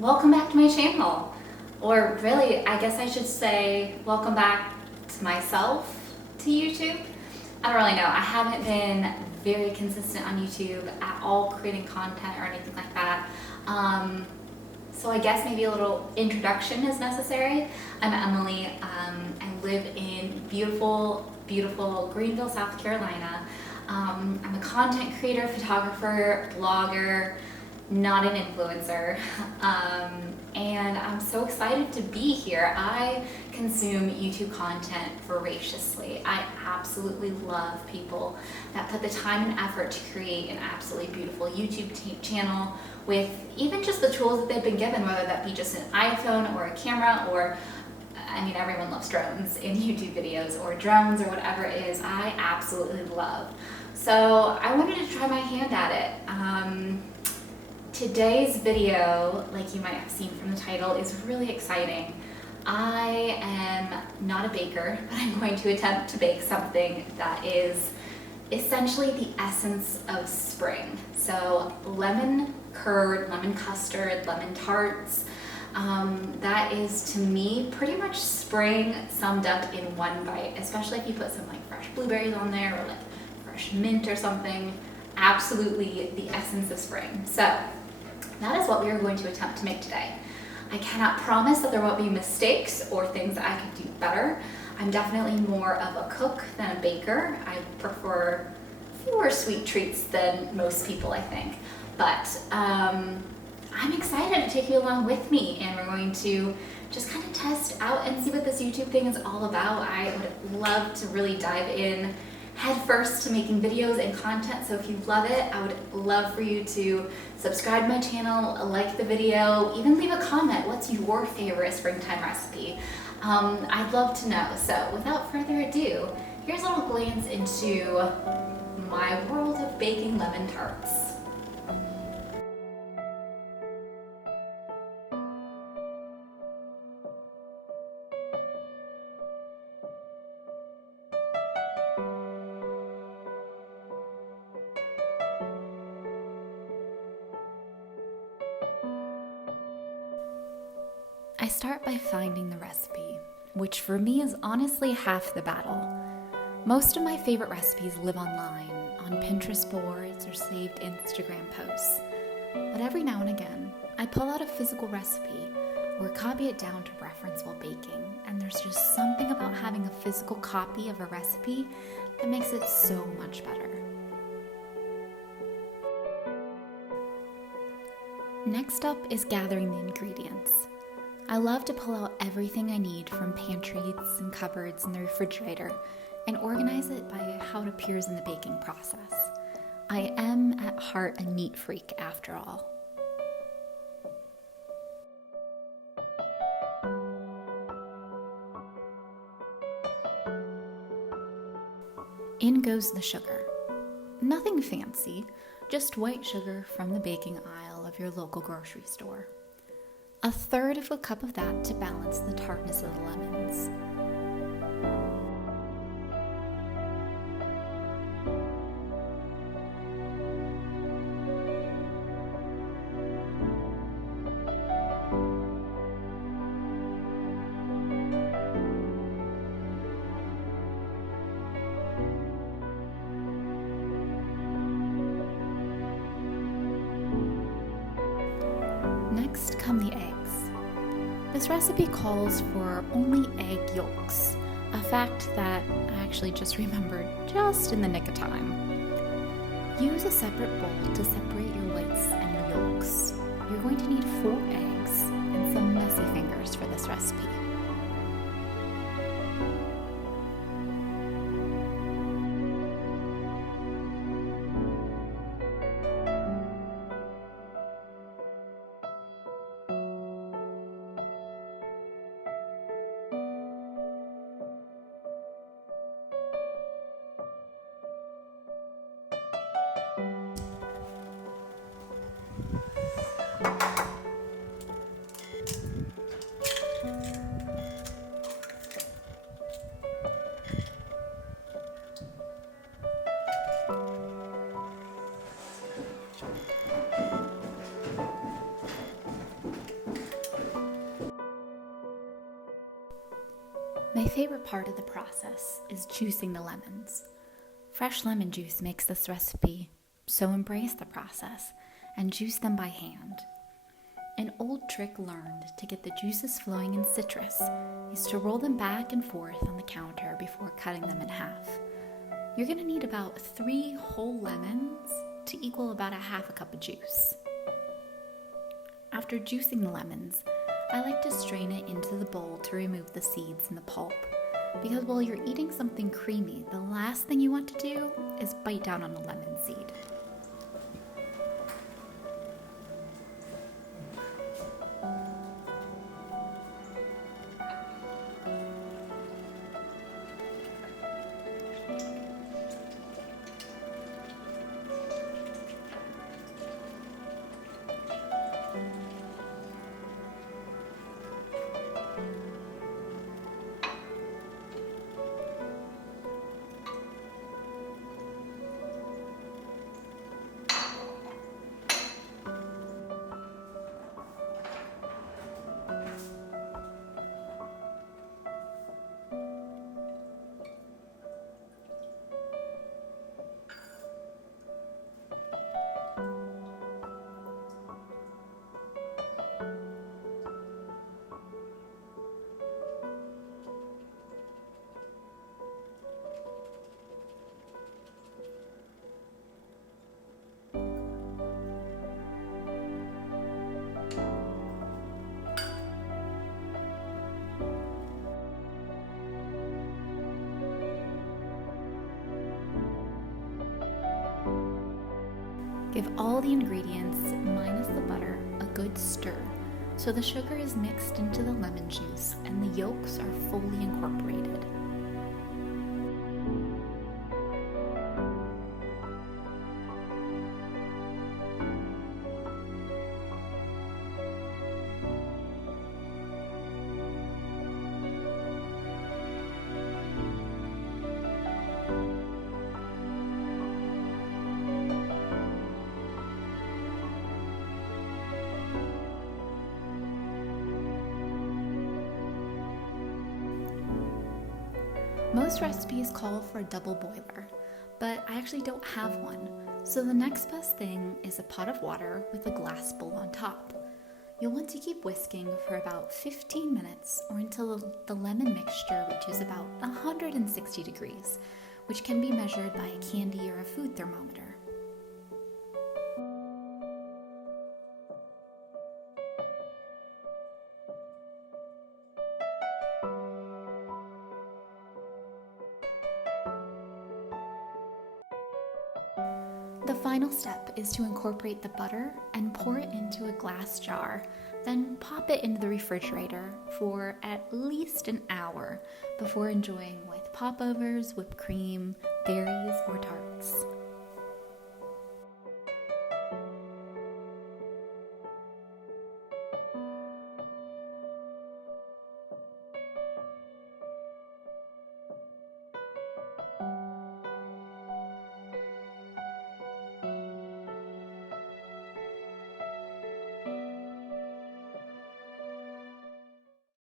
welcome back to my channel. Or really, I guess I should say welcome back to myself to YouTube. I don't really know. I haven't been very consistent on YouTube at all, creating content or anything like that. So I guess maybe a little introduction is necessary. I'm Emily. I live in beautiful, beautiful Greenville, South Carolina. I'm a content creator, photographer, blogger, not an influencer, and I'm so excited to be here. I consume YouTube content voraciously. I absolutely love people that put the time and effort to create an absolutely beautiful YouTube channel with even just the tools that they've been given, whether that be just an iPhone or a camera or, I mean, everyone loves drones in YouTube videos, or drones or whatever it is. I absolutely love. So I wanted to try my hand at it. Today's video, like you might have seen from the title, is really exciting. I am not a baker, but I'm going to attempt to bake something that is essentially the essence of spring. So lemon curd, lemon custard, lemon tarts. That is, to me, pretty much spring summed up in one bite, especially if you put some like fresh blueberries on there or like fresh mint or something. Absolutely the essence of spring. So that is what we are going to attempt to make today. I cannot promise that there won't be mistakes or things that I could do better. I'm definitely more of a cook than a baker. I prefer fewer sweet treats than most people, I think. But I'm excited to take you along with me, and we're going to just kind of test out and see what this YouTube thing is all about. I would love to really dive in head first to making videos and content, so if you love it, I would love for you to subscribe to my channel, like the video, even leave a comment. What's your favorite springtime recipe? I'd love to know. So without further ado, here's a little glance into my world of baking lemon tarts. I start by finding the recipe, which for me is honestly half the battle. Most of my favorite recipes live online, on Pinterest boards or saved Instagram posts. But every now and again, I pull out a physical recipe or copy it down to reference while baking, and there's just something about having a physical copy of a recipe that makes it so much better. Next up is gathering the ingredients. I love to pull out everything I need from pantries and cupboards in the refrigerator and organize it by how it appears in the baking process. I am at heart a neat freak after all. In goes the sugar. Nothing fancy, just white sugar from the baking aisle of your local grocery store. 1/3 of a cup of that to balance the tartness of the lemons. Next come the eggs. This recipe calls for only egg yolks, a fact that I actually just remembered just in the nick of time. Use a separate bowl to separate your whites and your yolks. You're going to need 4 eggs and some messy fingers for this recipe. My favorite part of the process is juicing the lemons. Fresh lemon juice makes this recipe, so embrace the process and juice them by hand. An old trick learned to get the juices flowing in citrus is to roll them back and forth on the counter before cutting them in half. You're going to need about 3 whole lemons to equal about a half a cup of juice. After juicing the lemons, I like to strain it into the bowl to remove the seeds and the pulp, because while you're eating something creamy, the last thing you want to do is bite down on a lemon seed. Give all the ingredients, minus the butter, a good stir so the sugar is mixed into the lemon juice and the yolks are fully incorporated. Most recipes call for a double boiler, but I actually don't have one, so the next best thing is a pot of water with a glass bowl on top. You'll want to keep whisking for about 15 minutes or until the lemon mixture reaches about 160 degrees, which can be measured by a candy or a food thermometer. The final step is to incorporate the butter and pour it into a glass jar, then pop it into the refrigerator for at least an hour before enjoying with popovers, whipped cream, berries, or tarts.